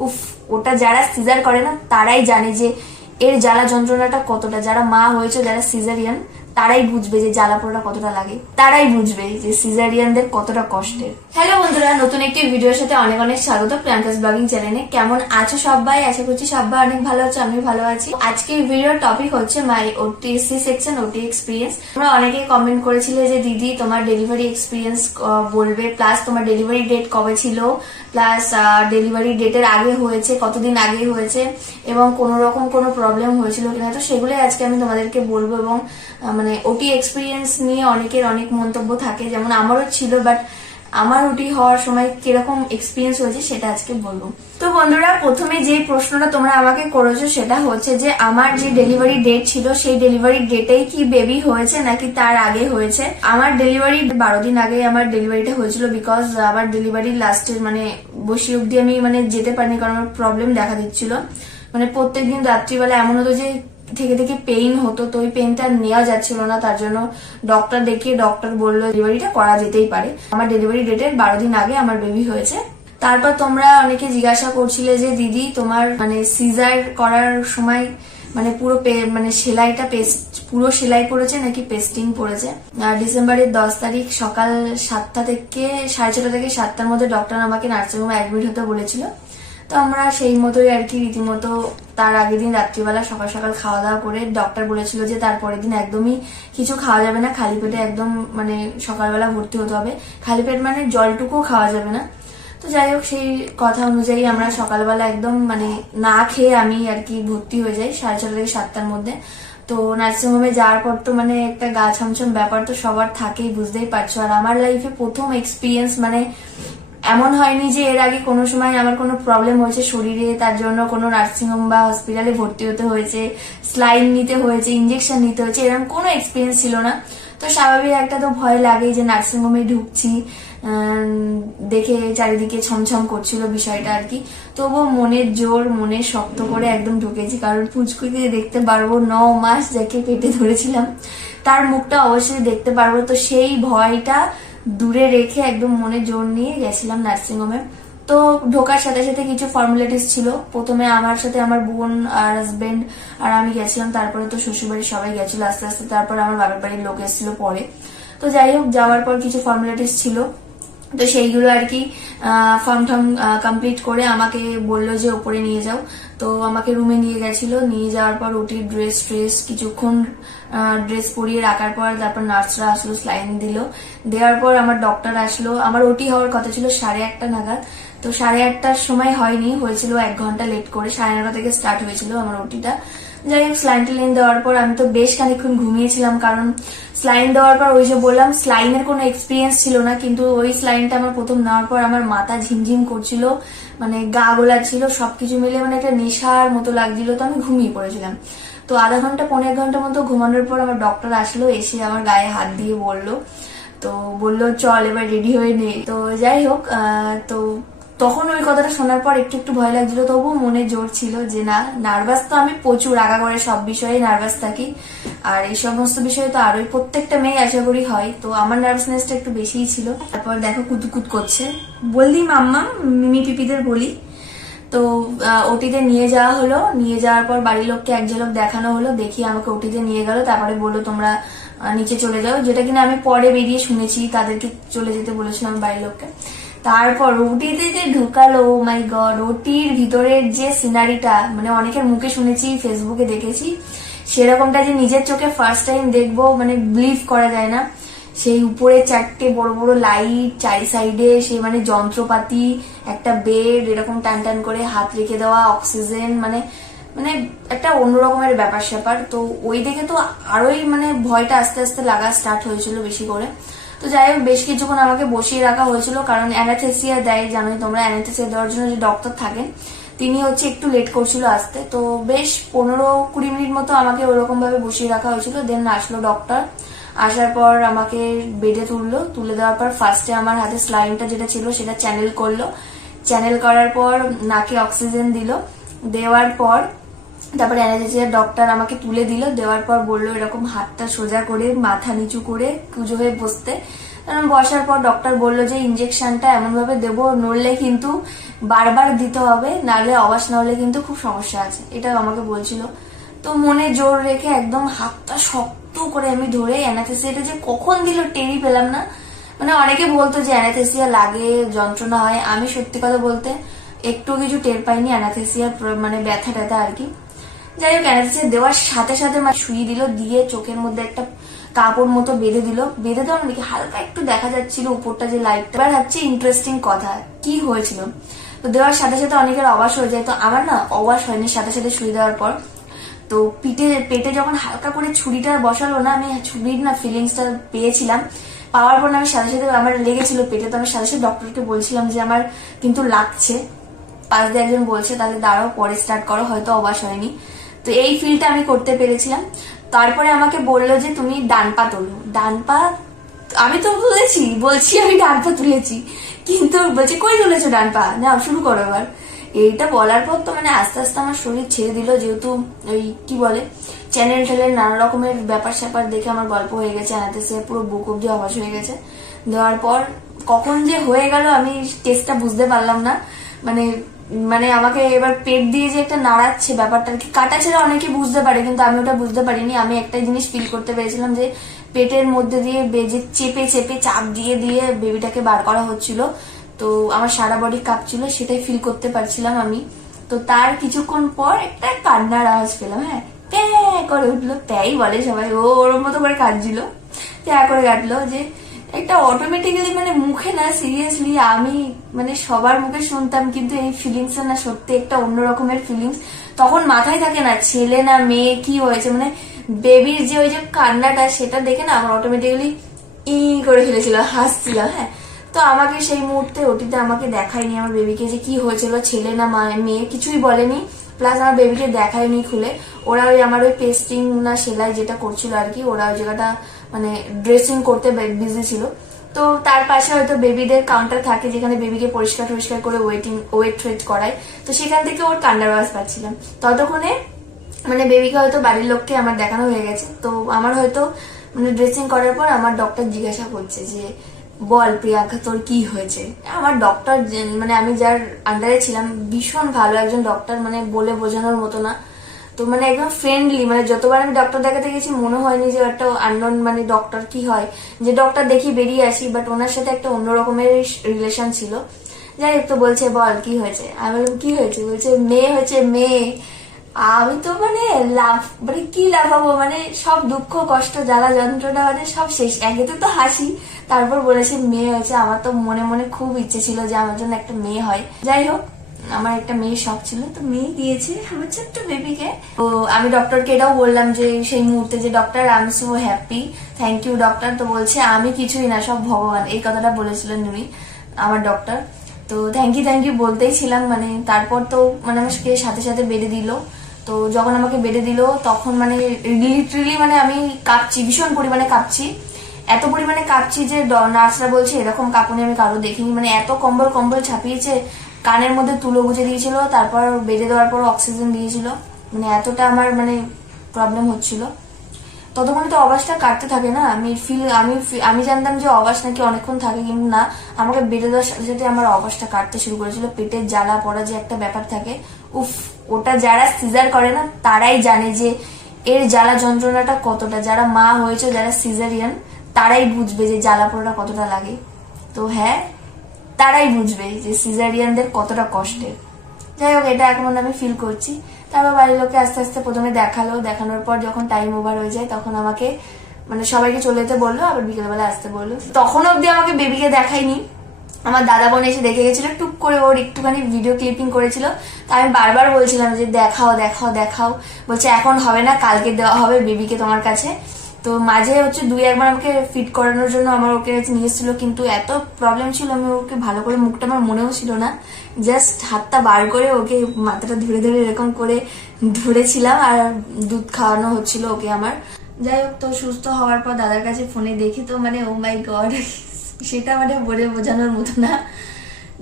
উফ, ওটা যারা সিজার করে না, তারাই জানে যে এর জ্বালা যন্ত্রণাটা কতটা। যারা মা হয়েছে, যারা সিজারিয়ান, তারাই বুঝবে যে জ্বালা পোড়াটা কতটা লাগে। তারাই বুঝবে যে সিজারিয়ানদের কতটা কষ্টের। হ্যালো বন্ধুরা, নতুন একটি ভিডিওর সাথে অনেক অনেক স্বাগত প্রিয়াঙ্কাস ব্লগিং চ্যানেলে। কেমন আছো সবাই? আশা করছি সবাই অনেক ভালো আছো আমি ভালো আছি। আজকের ভিডিওর টপিক হচ্ছে my OTC section OT experience তোমরা অনেকেই কমেন্ট করেছিলে যে, দিদি, তোমার ডেলিভারি এক্সপিরিয়েন্স বলবে। প্লাস তোমার ডেলিভারি ডেট কবে ছিল? প্লাস ডেলিভারি ডেটের আগে হয়েছে, কতদিন আগে হয়েছে? এবং কোনো রকম কোনো প্রবলেম হয়েছিল কিনা? তো সেগুলোই আজকে আমি তোমাদেরকে বলব এবং মানে ওটি এক্সপিরিয়েন্স নিয়ে অনেকের অনেক মন্তব্য থাকে। যেমন আমারও ছিল বাট আমার ওটি হওয়ার সময় কীরকম এক্সপিরিয়েন্স হয়েছে সেটা আজকে বলব। তো বন্ধুরা, প্রথমে যে প্রশ্নটা তোমরা আমাকে করেছ সেটা হচ্ছে যে, আমার যে ডেলিভারি ডেট ছিল, সেই ডেলিভারি ডেটেই কি বেবি হয়েছে নাকি তার আগে হয়েছে? আমার ডেলিভারি বারো দিন আগে আমার ডেলিভারিটা হয়েছিল বিকজ আমার ডেলিভারি লাস্টের মানে বসি অব্দি আমি মানে যেতে পারিনি কারণ আমার প্রবলেম দেখা দিচ্ছিল। মানে প্রত্যেকদিন রাত্রিবেলা এমন হতো যে থেকে থেকে পেইন হতো, তো ওই পেইনটা নেওয়া যাচ্ছিল না, তার জন্য ডক্টর দেখিয়ে ডক্টর বলল ডেলিভারিটা করা যেতেই পারে। আমার ডেলিভারি ডেটের বারো দিন আগে আমার বেবি হয়েছে। তারপর তোমরা অনেকে জিজ্ঞাসা করছিলে যে, দিদি, তোমার মানে সিজার করার সময় মানে পুরো মানে সেলাইটা পেস্ট পুরো সেলাই পড়েছে নাকি পেস্টিং পড়েছে? ডিসেম্বরের দশ তারিখ সকাল সাতটা থেকে, সাড়ে ছটা থেকে সাতটার মধ্যে ডক্টর আমাকে নার্সিংহোমে অ্যাডমিট হতে বলেছিল। তো আমরা সেই মতোই আর কি রীতিমতো তার আগের দিন রাত্রিবেলা সকাল সকাল খাওয়া দাওয়া করে ডক্টর বলেছিল যে তারপরের দিন একদমই কিছু খাওয়া যাবে না, খালি পেটে একদম মানে সকালবেলা ভর্তি হতে হবে। খালি পেট মানে জলটুকুও খাওয়া যাবে না। তো যাই হোক, সেই কথা অনুযায়ী আমরা সকালবেলা একদম মানে না খেয়ে আমি আর কি ভর্তি হয়ে যাই সাড়ে ছটা থেকে সাতটার মধ্যে। তো নার্সিংহোমে যাওয়ার পর তো মানে একটা গা ছমছম ব্যাপার তো সবার থাকেই, বুঝতেই পারছ। আর আমার লাইফে প্রথম এক্সপিরিয়েন্স মানে এমন হয়নি যে এর আগে কোনো সময় আমার কোনো প্রবলেম হয়েছে শরীরে, তার জন্য কোনো নার্সিংহোম বা হসপিটালে ভর্তি হতে হয়েছে স্লাইন নিতে হয়েছে ইঞ্জেকশন নিতে হয়েছে, এরকম কোনো এক্সপিরিয়েন্স ছিল না। তো স্বাভাবিক একটা তো ভয় লাগে যে নার্সিংহোমে ঢুকছি দেখে চারিদিকে ছমছম করছিল বিষয়টা আর কি। তবুও মনের জোর মনে শক্ত করে একদম ঢুকেছি, কারণ পুচকুকে দেখতে পারব ন মাস যাকে পেটে ধরেছিলাম, তার মুখটা অবশ্যই দেখতে পারব। তো সেই ভয়টা দূরে রেখে একদম মনে জোর নিয়ে গেছিলাম নার্সিংহোমে। তো ঢোকার সাথে সাথে কিছু ফর্মালিটিস ছিল। প্রথমে আমার সাথে আমার বোন আর হাজবেন্ড আর আমি গেছিলাম, তারপরে তো শ্বশুরবাড়ির সবাই গেছিল আস্তে আস্তে, তারপর আমার বাবার বাড়ির লোক এসেছিল পরে। তো যাই হোক, যাওয়ার পর কিছু ফর্মালিটিস ছিল। তো সেইগুলো আর কি ফর্ম টর্ম কমপ্লিট করে আমাকে বলল যে ওপরে নিয়ে যাও। তো আমাকে রুমে নিয়ে গেছিল, নিয়ে যাওয়ার পর ওটির ড্রেস ট্রেস কিছুক্ষণ ড্রেস পরিয়ে রাখার পর তারপর নার্সরা আসলো স্লাইন দিল। দেওয়ার পর আমার ডক্টর আসলো। আমার ওটি হওয়ার কথা ছিল সাড়ে আটটা নাগাদ। তো সাড়ে আটটার সময় হয়নি, হয়েছিল এক ঘণ্টা লেট করে। সাড়ে নটা থেকে স্টার্ট হয়েছিল আমার ওটিটা যাই হোক স্লাইন টেলাইন দেওয়ার পর আমি তো বেশ খানিক্ষণ ঘুমিয়েছিলাম, কারণ স্লাইন দেওয়ার পর ওই যে বললাম স্লাইনের কোনো এক্সপিরিয়েন্স ছিল না, কিন্তু ওই স্লাইনটা আমার প্রথম নেওয়ার পর আমার মাথা ঝিমঝিম করছিল মানে গা গোলা ছিল সবকিছু মিলে মানে একটা নেশার মতো লাগছিল, তো আমি ঘুমিয়ে পড়েছিলাম। তো আধা ঘণ্টা, পনেরো ঘণ্টা মতো ঘুমানোর পর আমার ডক্টর আসলো, এসে আমার গায়ে হাত দিয়ে বলল, তো বলল, চল এবার রেডি হয়ে নে। তো যাই হোক তো তখন ওই কথাটা শোনার পর একটু একটু ভয় লাগছিল, তবুও মনে জোর ছিল যে না নার্ভাস তো আমি প্রচুর, আগা করে সব বিষয়ে নার্ভাস থাকি। আর এই সমস্ত বিষয়ে তো আরোই প্রত্যেকটা মেয়ে আশা করি হয়, তো আমার নার্ভাসনেসটা একটু বেশিই ছিল। তারপর দেখো কুতকুত করছে। বললি মাম্মা, মিমি পিপিদের বলি। তো ওটিতে নিয়ে যাওয়া হলো। নিয়ে যাওয়ার পর বাড়ির লোককে এক ঝলক দেখানো হলো, দেখি আমাকে ওটিতে নিয়ে গেল। তারপরে বলল, তোমরা নিচে চলে যাও। যেটা কিনা আমি পরে বেরিয়ে শুনেছি, তাদেরকে চলে যেতে বলেছিলাম বাড়ির লোককে। তারপর ওটিতে যে ঢুকালো মাই গড ওটির ভিতরের যে সিনারিটা মানে অনেকের মুখে শুনেছি ফেসবুকে দেখেছি, সেরকমটা যে নিজের চোখে ফার্স্ট টাইম দেখব মানে বিলিভ করা যায় না। সেই উপরে চারটে বড় বড় লাইট চারি সাইডে সেই মানে যন্ত্রপাতি, একটা বেড এরকম টান টান করে হাত রেখে দেওয়া অক্সিজেন মানে মানে একটা অন্যরকমের ব্যাপার স্যাপার তো ওই দেখে তো আরোই মানে ভয়টা আস্তে আস্তে লাগা স্টার্ট হয়েছিল বেশি করে। তো যাই হোক, বেশ কিছুক্ষণ আমাকে বসিয়ে রাখা হয়েছিল, কারণ অ্যানাথেসিয়া দেয়, জানোই তোমরা অ্যানাথেসিয়া দেওয়ার জন্য যে ডক্টর থাকেন, তিনি হচ্ছে একটু লেট করছিল আসতে। তো বেশ পনেরো কুড়ি মিনিট মতো আমাকে ওরকম ভাবে বসিয়ে রাখা হয়েছিল দেন আসলো ডক্টর আসার পর আমাকে বেডে তুললো। তুলে দেওয়ার পর ফার্স্টে আমার হাতে স্লাইনটা যেটা ছিল, সেটা চ্যানেল করল। চ্যানেল করার পর নাকে অক্সিজেন দিল। দেওয়ার পর তারপরে অ্যানাজেসিয়ার ডক্টর আমাকে তুলে দিল, দেওয়ার পর বলল এরকম হাতটা সোজা করে, মাথা নিচু করে কুজো হয়ে বসতে। কারণ বসার পর ডক্টর বলল যে ইঞ্জেকশনটা এমনভাবে দেবো, নড়লে কিন্তু বারবার দিতে হবে, নাহলে অবাস না হলে কিন্তু খুব সমস্যা আছে। এটা আমাকে বলছিল। তো মনে জোর রেখে একদম হাতটা শক্ত করে আমি ধরে অ্যানাথেসিয়াটা যে কখন দিল টেরি পেলাম না। মানে অনেকে বলতো যে অ্যানাথেসিয়া লাগে, যন্ত্রণা হয়। আমি সত্যি কথা বলতে একটু কিছু টের পাইনি অ্যানাথেসিয়ার মানে ব্যথা ট্যাথা আর কি। যাই হোক অ্যানাথেসিয়া দেওয়ার সাথে সাথে মা শুয়ে দিল, দিয়ে চোখের মধ্যে একটা কাপড় মতো বেঁধে দিল। বেঁধে দেওয়ার নাকি হালকা একটু দেখা যাচ্ছিল উপরটা যে লাইটটা এবার হচ্ছে ইন্টারেস্টিং কথা, কি হয়েছিল? তো দেওয়ার সাথে সাথে অনেকের অবাস হয়ে যায়। তো আমার না অবাস হয়নি সাথে সাথে শুয়ে দেওয়ার পর। তো পিঠে, পেটে যখন হালকা করে ছুরিটা বসালো না, আমি ছুরির না ফিলিংসটা পেয়েছিলাম। পাওয়ার পর আমি সাথে সাথে আমার লেগেছিল পেটে। তো আমি সাথে সাথে ডক্টরকে বলছিলাম যে, আমার কিন্তু লাগছে। পাশ দিয়ে একজন বলছে, তাহলে দাঁড়াও, পরে স্টার্ট করো। হয়তো অবাস হয়নি। তো এই ফিলটা আমি করতে পেরেছিলাম। তারপরে আমাকে বলল যে, তুমি ডান পা তোলো। ডান পা আমি তো তুলেছি, বলছি আমি ডান পা তুলেছি। কিন্তু বলছে, কই তুলেছো ডান পা না শুরু করো এবার এইটা বলার পর তো মানে আস্তে আস্তে আমার শরীর ছেড়ে দিল, যেহেতু ওই কি বলে চ্যানেল ট্যানেল নানা রকমের ব্যাপার স্যাপার দেখে আমার গল্প হয়ে গেছে আনাতে সে পুরো বুক অব্দি অবাস হয়ে গেছে। দেওয়ার পর কখন যে হয়ে গেল আমি টেস্টটা বুঝতে পারলাম না। মানে মানে আমাকে এবার পেট দিয়ে যে একটা নাড়াচ্ছে ব্যাপারটা আর কি, কাটা ছেড়ে অনেকে বুঝতে পারে, কিন্তু আমি ওটা বুঝতে পারিনি। আমি একটাই জিনিস ফিল করতে পেরেছিলাম যে পেটের মধ্যে দিয়ে বেজে চেপে চেপে চাপ দিয়ে দিয়ে বেবিটাকে বার করা হচ্ছিল। তো আমার সারা বডি কাঁপছিল, সেটাই ফিল করতে পারছিলাম আমি। তো তার কিছুক্ষণ পর একটা কান্নার আওয়াজ পেলাম হ্যাঁ প্যাঁ করে উঠল। প্যাই বলে সবাই, ও ওরম মতো করে কাঁদছিল। প্যাঁ করে কাটলো যে একটা অটোমেটিক্যালি মানে মুখে না সিরিয়াসলি আমি মানে সবার মুখে শুনতাম, কিন্তু এই ফিলিংস না সত্যি একটা অন্য রকমের ফিলিংস তখন মাথায় থাকে না, ছেলে না মেয়ে, কি হয়েছে? মানে বেবির যে ওই যে কান্নাটা, সেটা দেখে না আমার অটোমেটিক্যালি ই করে ফেলেছিল, হাসছিল হ্যাঁ। তো আমাকে সেই মুহূর্তে ওটিতে আমাকে দেখায়নি, আমার বেবিকে যে কি হয়েছিল, ছেলে না মেয়ে কিছুই বলেনি। প্লাস আমার বেবিকে দেখায়নি খুলে। ওরা ওই আমার ওই পেস্টিং না সেলাই যেটা করছিল আর কি, ওরা ওই জায়গাটা মানে ড্রেসিং করতে বিজি ছিল। তো তার পাশে হয়তো বেবিদের কাউন্টার থাকে যেখানে বেবিকে পরিষ্কার টরিষ্কার করে ওয়েটিং ওয়েট ট্রেট করায়। তো সেখান থেকে ওর কান্ডার আওয়াজ পাচ্ছিলাম। ততক্ষণে মানে বেবিকে হয়তো বাড়ির লোককে আমার দেখানো হয়ে গেছে। তো আমার হয়তো মানে ড্রেসিং করার পর আমার ডক্টর জিজ্ঞাসা করছে যে, বল প্রিয়াঙ্কা, তোর কি হয়েছে? আমার ডক্টর মানে আমি যার আন্ডারে ছিলাম, ভীষণ ভালো একজন ডক্টর মানে বলে বোঝানোর মতো না। তো মানে একদম ফ্রেন্ডলি মানে যতবার আমি ডক্টর দেখাতে গেছি, মনে হয়নি যে একটা আননোন মানে ডক্টর কি হয়। যে ডক্টর দেখি বেরিয়ে আসি বাট ওনার সাথে একটা অন্য রকমের রিলেশন ছিল। যাই হোক, তো বলছে, বল, কি হয়েছে? আমি বললাম, কি হয়েছে? বলছে, মেয়ে হয়েছে, মেয়ে। আমি তো মানে লাভ মানে কি লাভাবো মানে সব দুঃখ, কষ্ট, জ্বালা, যন্ত্রণা মানে সব শেষ। একেতে তো হাসি, তারপর বলেছে, মেয়ে হয়েছে। আমার তো মনে মনে খুব ইচ্ছে ছিল যে আমার জন্য একটা মেয়ে হয়। যাই হোক আমার একটা মেয়ে শখ ছিল, তো মেয়ে দিয়েছে, আমার ছোট্ট বেবিকে তো আমি ডক্টরকে এটাও বললাম যে, সেই মুহূর্তে যে doctor I am so happy thank you doctor তো বলছে, আমি কিছুই না, সব ভগবান। এই কথাটা বলেছিলেন উনি, আমার ডক্টর তো থ্যাংক ইউ থ্যাংক ইউ বলতেই ছিলাম মানে তারপর তো মানে আমাকে সাথে সাথে বেড়ে দিল। তো যখন আমাকে বেড়ে দিল, তখন মানে লিটারেলি মানে আমি কাঁপছি, ভীষণ পরিমাণে কাঁপছি। এত পরিমাণে কাঁপছি যে নার্সরা বলছে, এরকম কাঁপুনি আমি কারও দেখিনি। মানে এত কম্বল কম্বল ছাপিয়েছে কানের মধ্যে তুলো গুজে দিয়েছিল, তারপর বেড়ে দেওয়ার পর অক্সিজেন দিয়েছিল। মানে এতটা আমার মানে প্রবলেম হচ্ছিল। ততক্ষণে তো অবাসটা কাটতে থাকে না। আমি ফিল আমি আমি জানতাম যে অবাস নাকি অনেকক্ষণ থাকে কিন্তু না। আমাকে বেড়ে দেওয়ার সাথে সাথে আমার অবাসটা কাটতে শুরু করেছিল। পেটের জ্বালা পড়া যে একটা ব্যাপার থাকে, উফ, ওটা যারা সিজার করে না, তারাই জানে যে এর জ্বালা যন্ত্রণাটা কতটা। যারা মা হয়েছে, যারা সিজারিয়ান তারাই বুঝবে যে জ্বালা পোড়াটা কতটা লাগে। তো হ্যাঁ তারাই বুঝবে যে সিজারিয়ানদের কতটা কষ্টের। যাই হোক, এটা এখন আমি ফিল করছি। তারপর বাড়ির লোকে আস্তে আস্তে প্রথমে দেখাল। দেখানোর পর যখন টাইম ওভার হয়ে যায়, তখন আমাকে মানে সবাইকে চলে যেতে বলল, আবার বিকেলবেলা আসতে বলল। তখন অবধি আমাকে বেবিকে দেখায়নি। আমার দাদা বোন এসে দেখে গেছিল, টুক করে ওর একটুখানি ভিডিও ক্লিপিং করেছিল। তা আমি বারবার বলছিলাম যে, দেখাও দেখাও দেখাও। বলছে, এখন হবে না, কালকে দেওয়া হবে বেবিকে তোমার কাছে। তো মাঝে হচ্ছে দুই, একবার আমাকে ফিট করানোর জন্য আমার ওকে কাছে নিয়ে এসেছিল, কিন্তু এত প্রবলেম ছিল, আমি ওকে ভালো করে মুখটা আমার মনেও ছিল না। জাস্ট হাতটা বার করে ওকে মাথাটা ধরে ধরে এরকম করে ধরেছিলাম আর দুধ খাওয়ানো হচ্ছিল ওকে আমার। যাই হোক, তো সুস্থ হওয়ার পর দাদার কাছে ফোনে দেখি তো মানে ও মাই গড সেটা মানে বলে বোঝানোর মতো না।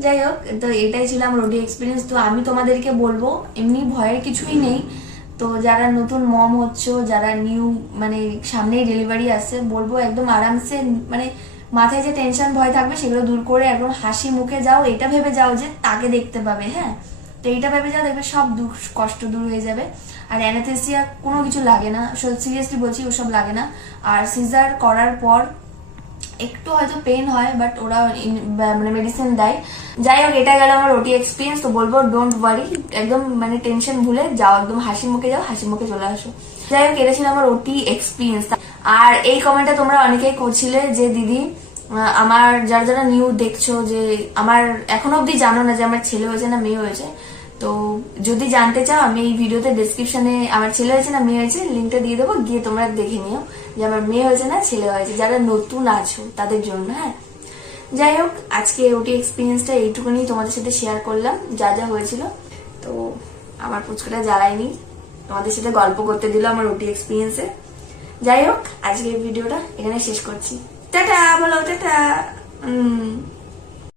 যাই হোক, তো এটাই ছিল আমার ওডি এক্সপিরিয়েন্স তো আমি তোমাদেরকে বলব, এমনি ভয়ের কিছুই নেই। তো যারা নতুন মম হচ্ছে, যারা নিউ মানে সামনেই ডেলিভারি আসছে, বলব একদম আরামসে মানে মাথায় যে টেনশন ভয় থাকবে সেগুলো দূর করে একদম হাসি মুখে যাও। এটা ভেবে যাও যে তাকে দেখতে পাবে হ্যাঁ? তো এইটা ভেবে যাও, দেখবে সব দুঃখ, কষ্ট দূর হয়ে যাবে। আর অ্যানাথেসিয়া কোনো কিছু লাগে না। সিরিয়াসলি বলছি, ওসব লাগে না। আর সিজার করার পর একটু হয়তো পেন হয় বাট ওরা মানে মেডিসিন দেয়। যাই হোক, এটা গেল আমার ওটি এক্সপিরিয়েন্স তো বলব ডোন্ট ওয়ারি একদম মানে টেনশন ভুলে যাও, একদম হাসি মুখে যাও, হাসি মুখে চলে আসো। যাই হোক, এটা ছিল আমার ওটি এক্সপিরিয়েন্স আর এই কমেন্টটা তোমরা অনেকেই করছিলে যে, দিদি আমার যারা যারা নিউ দেখছ যে, আমার এখনও অবধি জানো না যে আমার ছেলে হয়েছে না মেয়ে হয়েছে। তো যদি জানতে চাও, আমি এই ভিডিওতে ডেসক্রিপশনে আমার ছেলে হয়েছে না মেয়ে হয়েছে লিঙ্কটা দিয়ে দেবো, গিয়ে তোমরা দেখে নিও। যে আমার মেয়ে হয়েছে না, ছেলে হয়েছে, যারা নতুন আছো তাদের জন্য হ্যাঁ? যাই হোক, আজকে ওটি এক্সপিরিয়েন্সটা এইটুকুনি তোমাদের সাথে শেয়ার করলাম, যা যা হয়েছিল। তো আমার পুচকুটা জ্বালায়নি, তোমাদের সাথে গল্প করতে দিল আমার ওটি এক্সপিরিয়েন্সে যাই হোক, আজকের ভিডিওটা এখানে শেষ করছি। টাটা, বলো, টাটা!